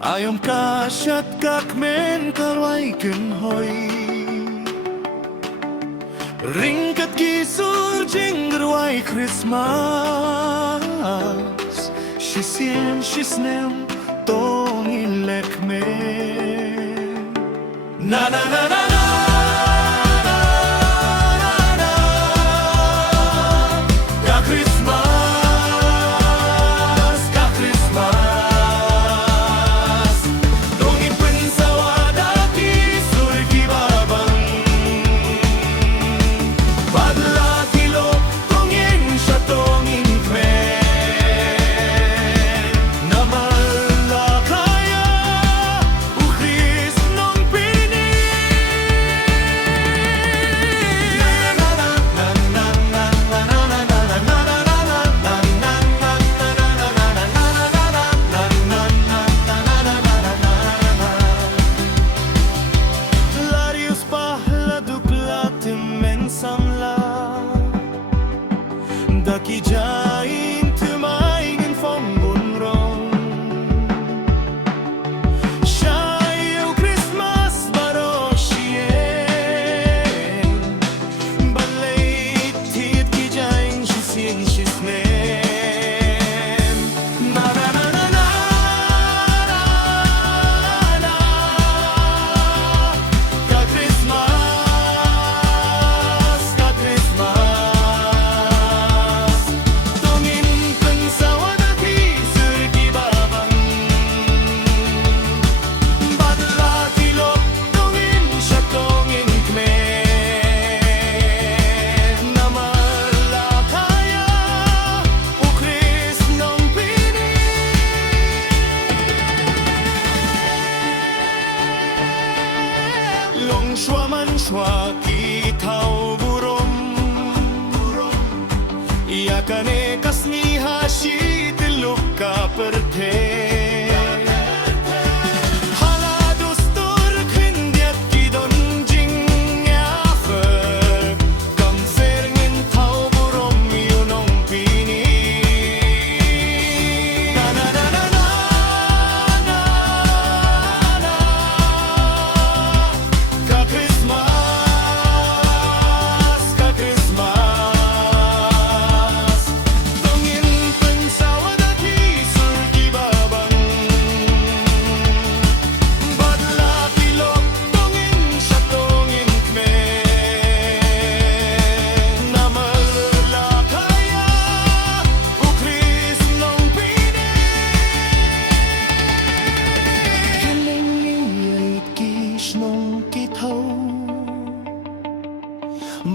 Ayom kasyat kakmen karway kenhoy Ringkat gisur jingrwai khristmas Shisien shisnem tong ilekmen Na na na na na Daki jain tumaingin phong bunrong Shayo Christmas baro shien Balay tit ki jain shisien shisnem Na na na na na na Ka Christmas Ka Christmas Shwa man shwa ki thau burom Ya kane kasmi hashi tiluk ka perthe Hala dustur khindiat ki don jing ya fer Kam fer ngin thau burom yunong pini Na na na na na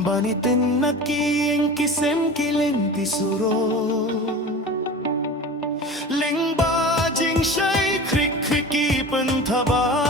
Banitin na kiyeng kisem kilin tisuro Ling ba jing shay krik kriki pentaba